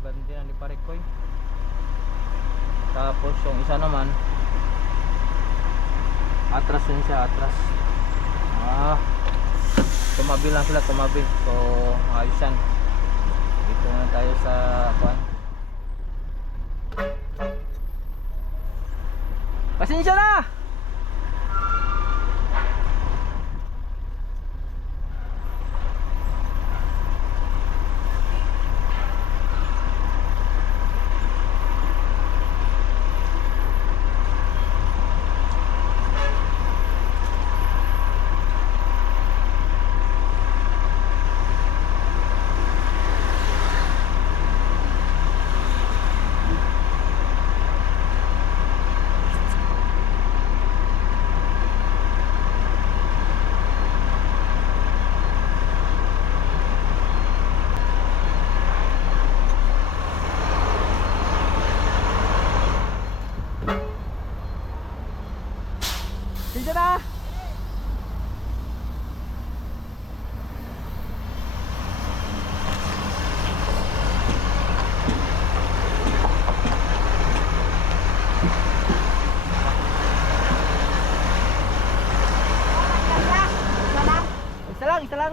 nagagantinan ni Parikoy. Tapos yung isa naman atras yun siya, atras. Tumabi lang sila, tumabi. So ayos yan. Dito na tayo sa kuan. Pasensya na! Pasensya na! Isa lang.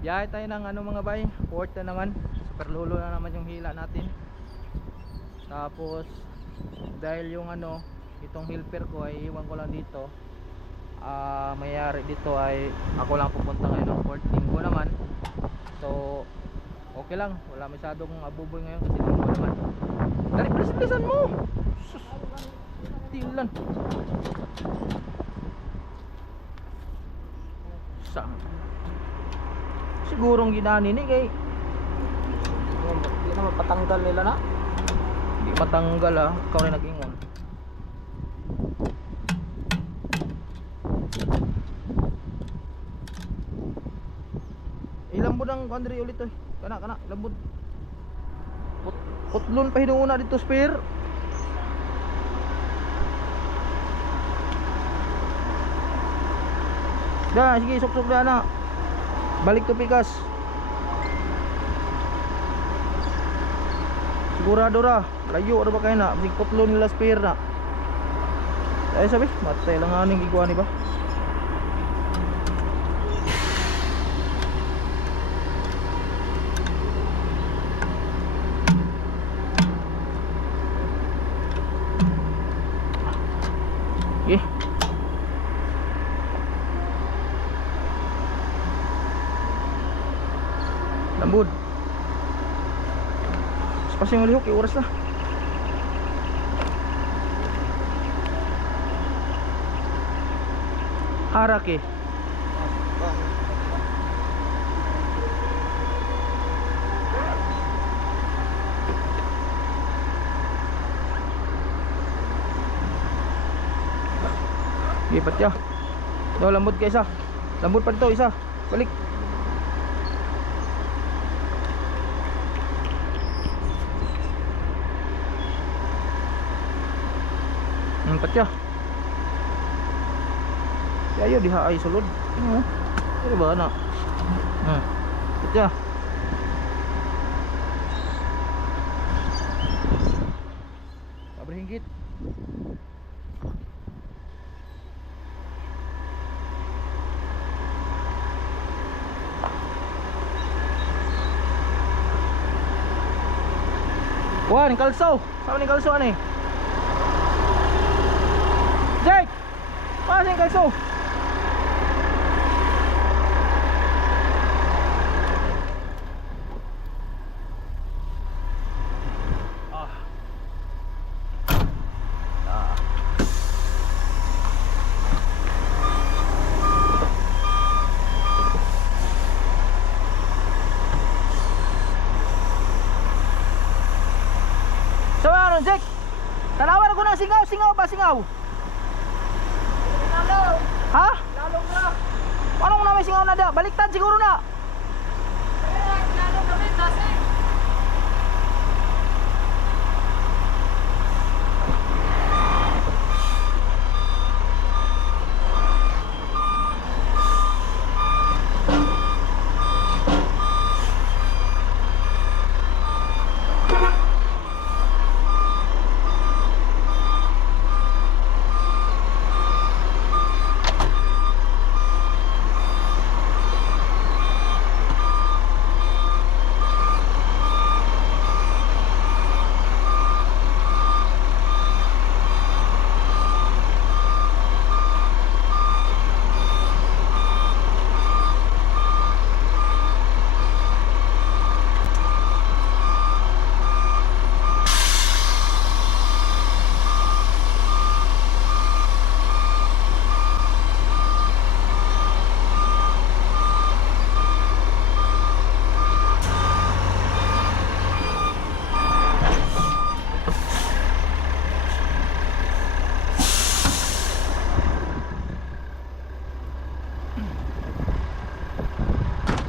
Biyahe tayo ng mga bay, port na naman. Super lulo na naman yung hila natin. Tapos dahil yung itong helper ko ay iwan ko lang dito. Mayari dito ay ako lang pupunta ngayon ng port. Linggo naman. So okay lang, wala masyadong abuboy ngayon kasi linggo naman. Dali, bilis-bilisan mo. Sus, tilan. Saan? Sigurong ginani ni kay hindi na mapatanggal nila na. Hindi matanggal ikaw na nag-ingon. Ilambod ang country ulit kana lambod. Putlon pa hinuuna dito spare. Sige, sok-sok na. Balik to pikas. Sigurado ra, layo ra ba kayo na? Bisig putlo nila spare na. Ay sabi, matay lang aning giguan ni ba? Okay. Lambod. Pas yung lihok, oras na. Harak Gipat ya. Lambod ka isa. Lambod pa dito isa. Balik. Empat ya. Ayo diha ay sulod. Ano ba na? Empat ya. Hinggit. Wah, ni kalso. Sama ni kalso ani. Jake. Wah, ni kalso. So ano, Jack? Tanawan ko ng singaw, singaw ba, singaw? Ha? Lalong na. Anong na may singaw na da? Baliktad siguro na. Lalong kami, kasi.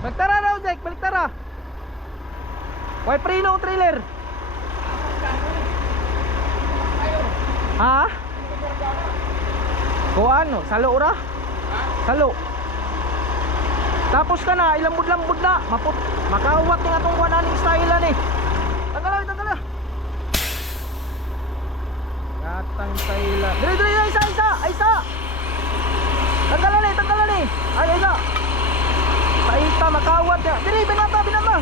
Baliktara raw, Jack, baliktara. Why preno ang trailer? Ha? Kuan, salo ora? Salo. Tapos ka na, ilambod-lambod na. Makawat ng atong kuananing style ni. Tanggalan, tanggalan. Gatang style. Dili, dili, isa, isa, isa. Tanggalan ni, tanggalan ni. Ay, isa. Paita, makawat niya. Dili, binata, binata.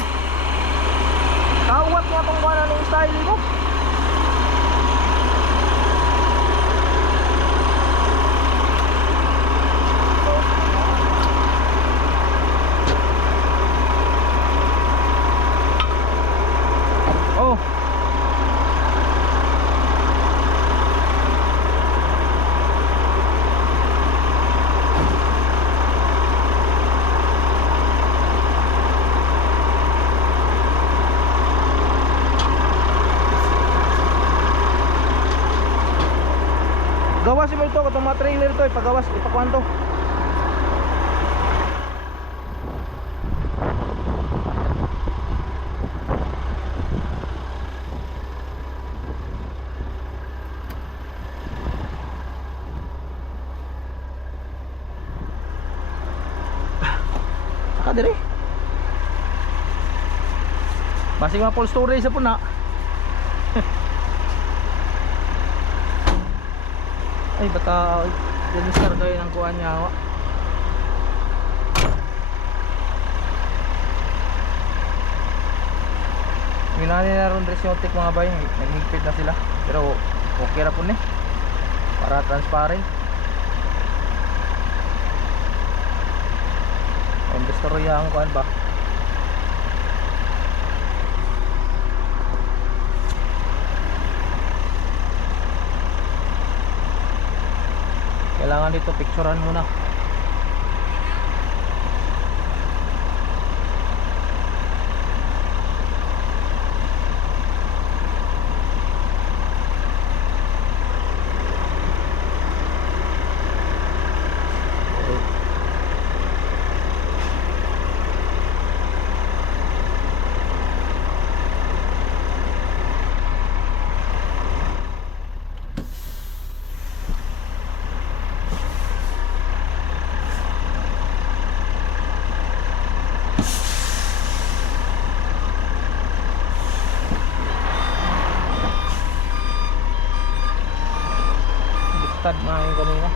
Kawat nga itong kuananing style mo. Oh. Gawas mo ito katong mga trailer to, ipagawas, ipakuan to. Saka dire. Basig mga full storage sa puna. Ay baka diniscar kayo ng kuha niya. Minani na ron resyotik mga bay. Naghigpit na sila. Pero okay ra po ni. Para transparent. Investor yang kuhan ba? Kailangan dito picturean muna. Tad mga yung kanina.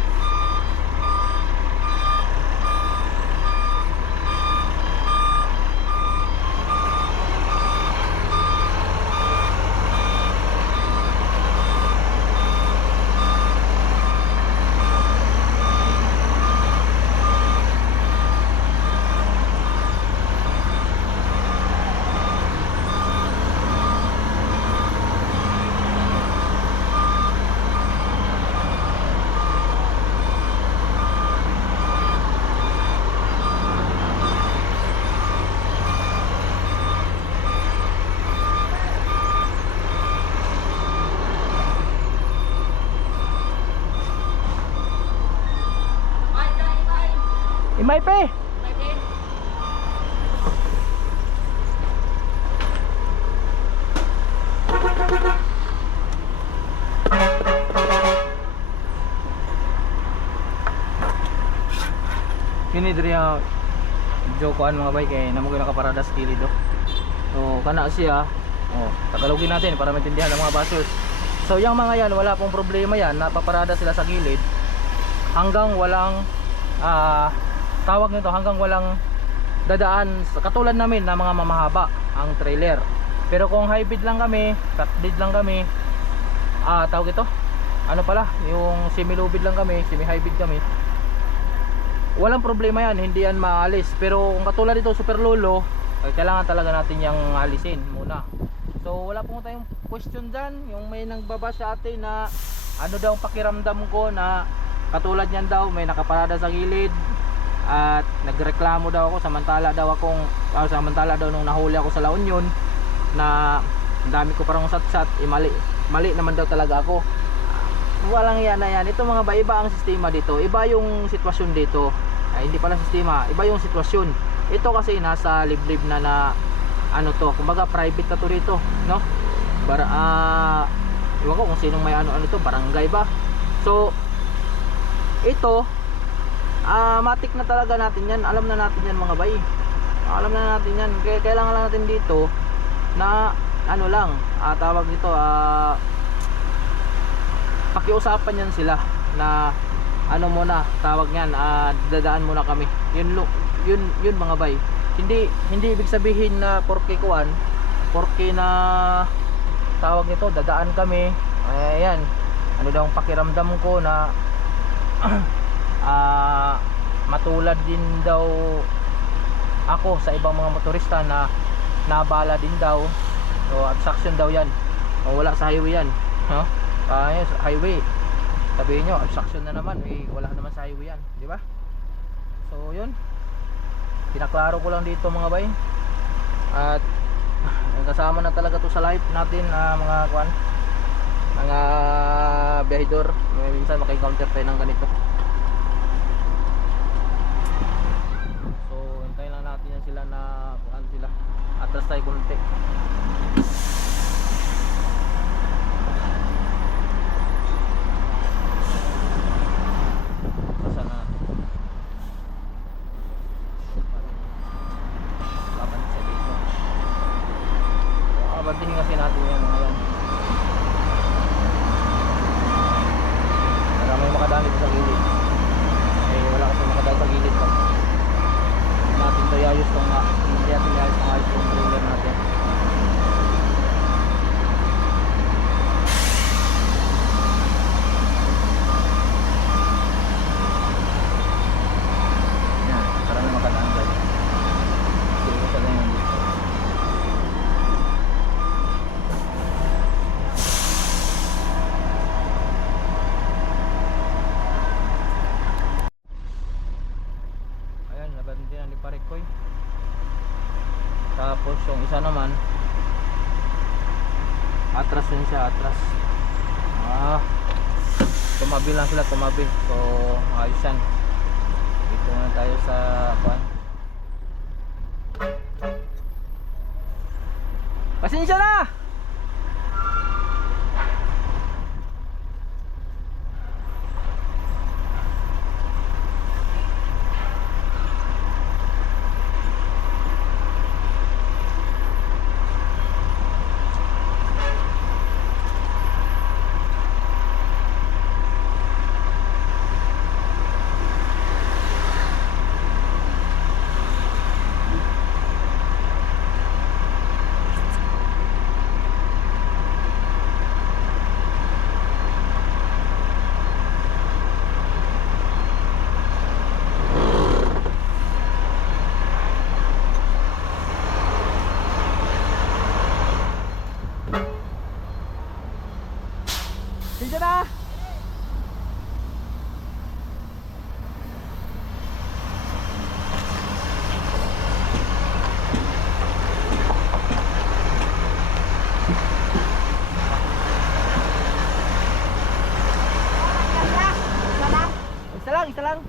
Imay pe. Maybe. Kini diri ang jokoan mga bay kay namo gyud nakaparada sa gilid do. So kana siya. Oh, tagalogin natin para maintindihan ng mga basers. So yung mga yan wala pong problema yan, napaparada sila sa gilid hanggang walang tawag nito, hanggang walang dadaan katulad namin na mga mamahaba ang trailer. Pero kung hybrid lang kami, flatbed lang kami, tawag ito, ano pala, yung semi-lubid lang kami, semi-hybrid kami, walang problema yan, hindi yan maalis. Pero kung katulad ito super lolo, kailangan talaga natin yung alisin muna. So wala pong tayong question dyan. Yung may nagbaba sa atin na ano daw pakiramdam ko na katulad niyan daw may nakaparada sa gilid at nagreklamo daw ako, samantala daw nung nahuli ako sa La Union na ang dami ko parang satsat, mali naman daw talaga ako. Walang yan na yan. Ito mga ba, iba ang sistema dito, iba yung sitwasyon dito. Hindi pala sistema, iba yung sitwasyon. Ito kasi nasa liblib na ano to, kumbaga private na to dito, no? Iwan ko kung sinong may ano to, barangay ba? So ito matik na talaga natin yan, alam na natin yan mga bay, alam na natin yan. Kaya kailangan lang natin dito na ano lang, tawag dito, pakiusapan yan sila na ano muna, tawag yan, dadaan muna kami, yun mga bay. Hindi ibig sabihin na porke na tawag nito dadaan kami, ayan, ano daw ang pakiramdam ko na matulad din daw ako sa ibang mga motorista na nabala din daw. So obstruction daw yan, wala sa highway yan, no? Yes, highway, sabihin nyo obstruction na naman, wala naman sa highway yan, di ba? So yun, pinaklaro ko lang dito mga bay. At kasama na talaga to sa life natin, mga biyahidor. Minsan maka-encounter tayo ng ganito. So hintayin lang natin yan sila na ano sila, atras tayo kunti. Abantihin kasi natin yan mga yan para may makadali sa gilid. Wala kasi makadali sa gilid pa. Natin ito iayos kung hindi natin iayos ang ayos yung trailer natin. Yan, para may makadaan tayo. Sige pa lang yan dito. Parikoy. Tapos yung isa naman atras din siya, atras. Tumabi lang sila, tumabi. So ayos yan. Dito na tayo sa kuan. Pasensya na! Sige na! Isa lang.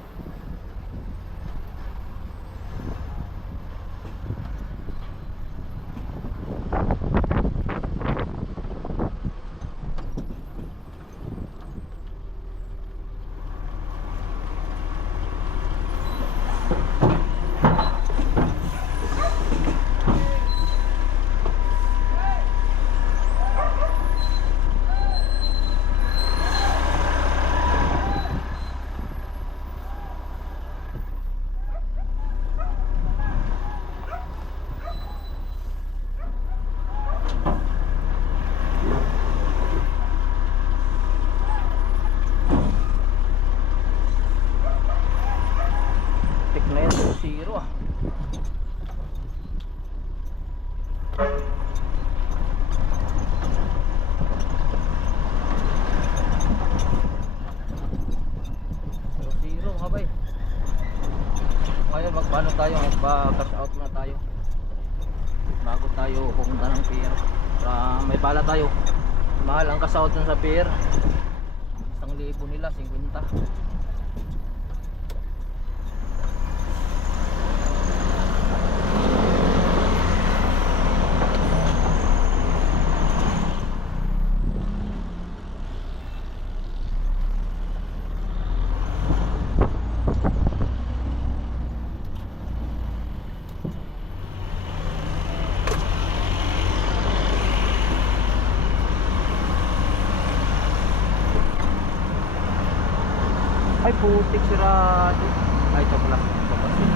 magpa-cash out muna tayo bago tayo pumunta ng pier. May bala tayo. Mahal ang cash out dun sa pier. 1,000 nila, 50. Ay putik, sirado. Ay ito pala, papasin.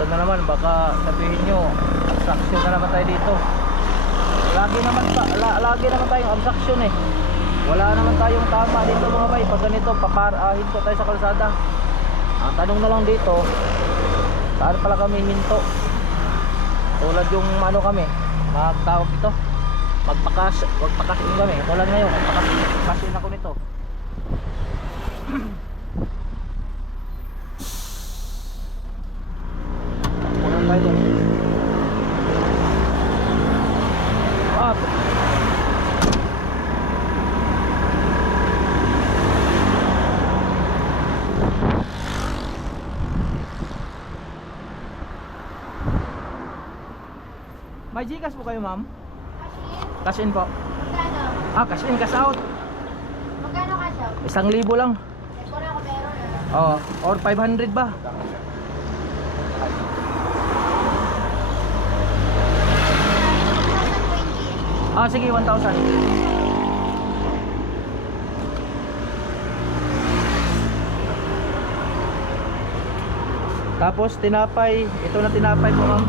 Ito na naman, baka sabihin nyo abstraction na naman tayo dito. Lagi naman tayong abstraction eh. Wala naman tayong tama dito mga bay. Pag ganito, hinto tayo sa kalsada. Ang tanong na lang dito, saan pala kami hinto? Tulad yung ano kami, magtawag dito, magpakasin kami. Tulad ngayon, magpakasin ako nito. Punan tayo doon. May Gcash po kayo, ma'am? Cash in po. Magkano? Cash in, cash out. Magkano ka siya? 1,000 lang. Eh, kung ako meron Or 500 ba? 1,020. Sige, 1,000. Tapos tinapay, ito na tinapay po, ma'am.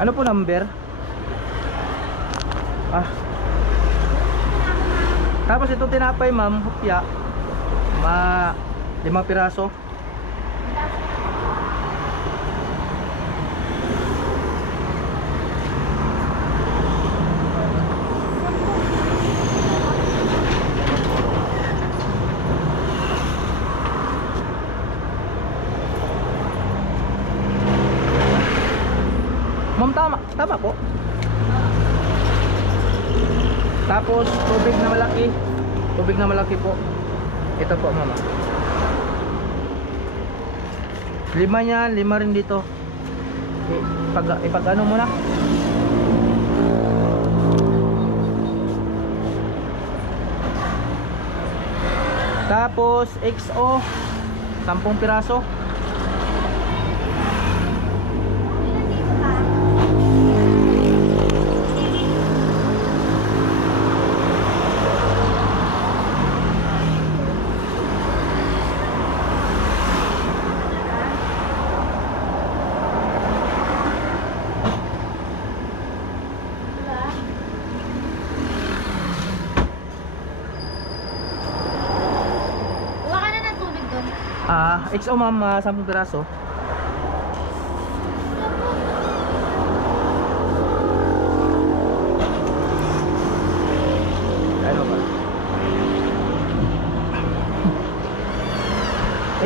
Ano po number? Tapos ito tinapay, ma'am, hupya. 5 piraso. Ma'am, tama po. Tapos tubig na malaki po. Ito po, mama. 5 niya, 5 rin dito. Ipag ano muna. Tapos XO 10 piraso. XO, ma'am, 10 piraso. Ano ba?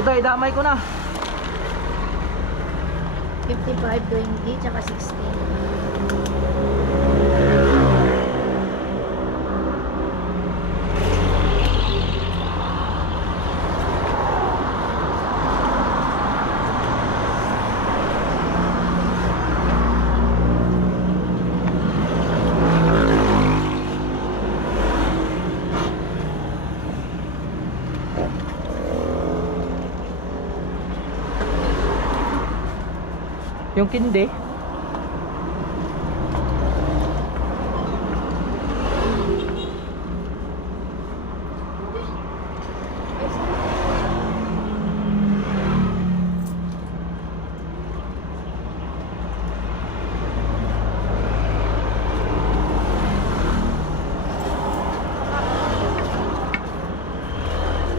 Ito, idamay ko na. 55.20 tsaka 16. Yung kindi.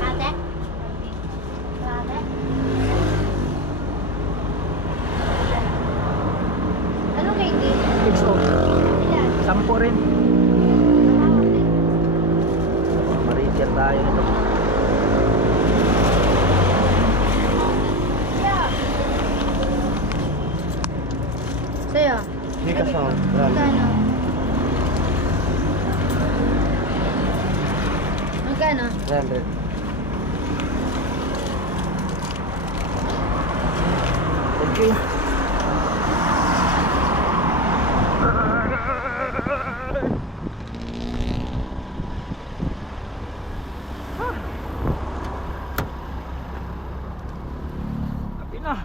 Ate? Ate? Anong candy? XO. Ilan? 10 rin. Maritir tayo nito. Yeah. Sa'yo? Hindi ka sound. Magkano? Magkano? 100. Thank you. Happy na.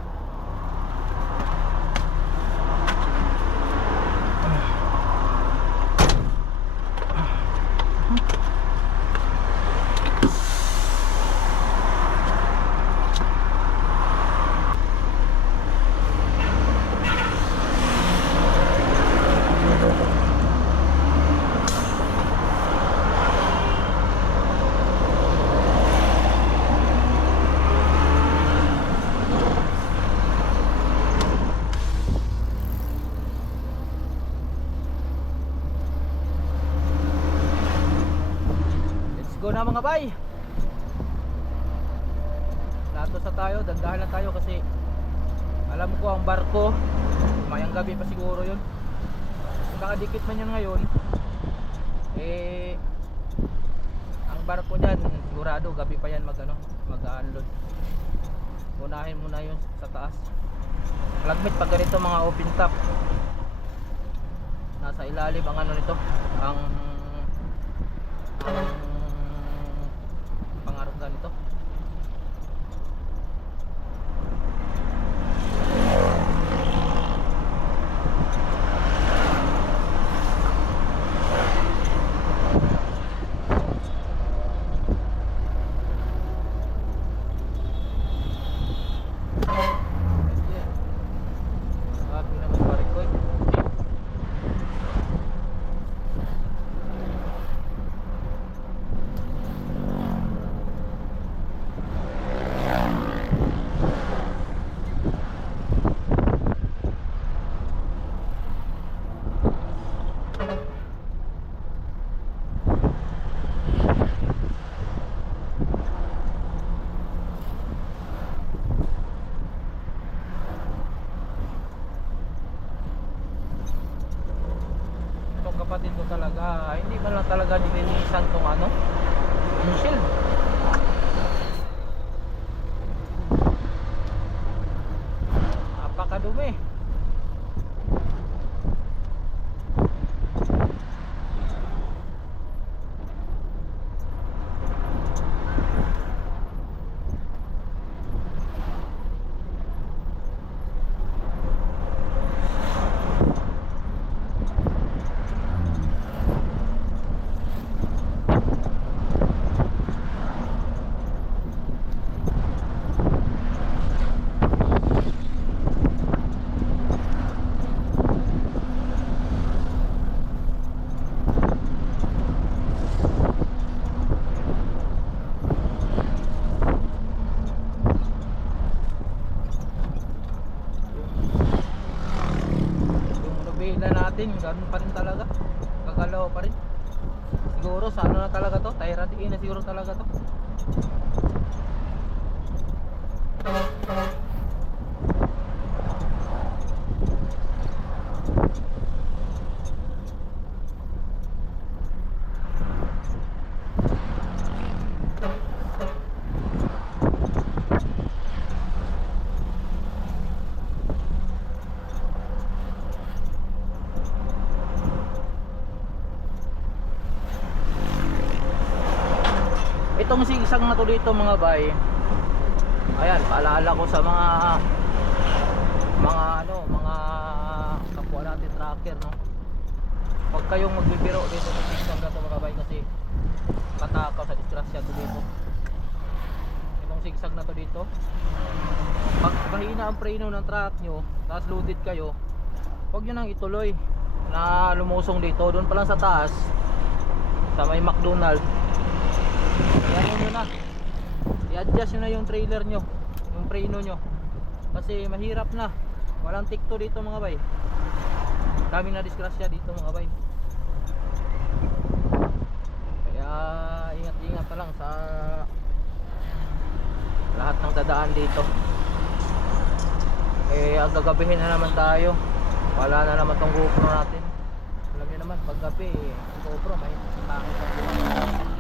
Let's go na mga bay. Latos na tayo, dandahan lang tayo kasi alam ko ang barko mayang gabi pa siguro yun. Kung nakadikit man yan ngayon, eh ang barko dyan sigurado gabi pa yan mag-unload. Unahin muna yun sa taas. Lagmit pag ganito mga open top, nasa ilalim ang ano nito, ang pangarap ganito. Sabi naman pare ko eh. Itong kapatid ko talaga, hindi ba lang talaga nilinisan tong ano? Windshield. Napakadumi. Yung nobela natin, ganun pa rin talaga. Gagalaw pa rin. Siguro sa ano na talaga to, Tyrant E na siguro talaga to. Itong sigsang na to dito mga bay, ayan, paalala ko sa mga ano, mga tracker, no? Huwag kayong magbibiro dito sa zigzag na to mga bay, kasi matakaw sa disgrasya to dito. Itong zigzag na to dito, pag mahina ang preno ng truck nyo tapos loaded kayo, huwag nyo nang ituloy na lumusong dito. Doon pa lang sa taas sa may McDonald's, yan nyo na, i-adjust nyo na yung trailer nyo, yung preno nyo, kasi mahirap na, walang tikto dito mga bay. Daming na disgrasya dito mga bay, kaya ingat-ingat pa lang sa lahat ng dadaan dito. Eh gagabihin na naman tayo, wala na naman tong GoPro natin. Alam niyo naman pag gabi GoPro may pangit ang buwan.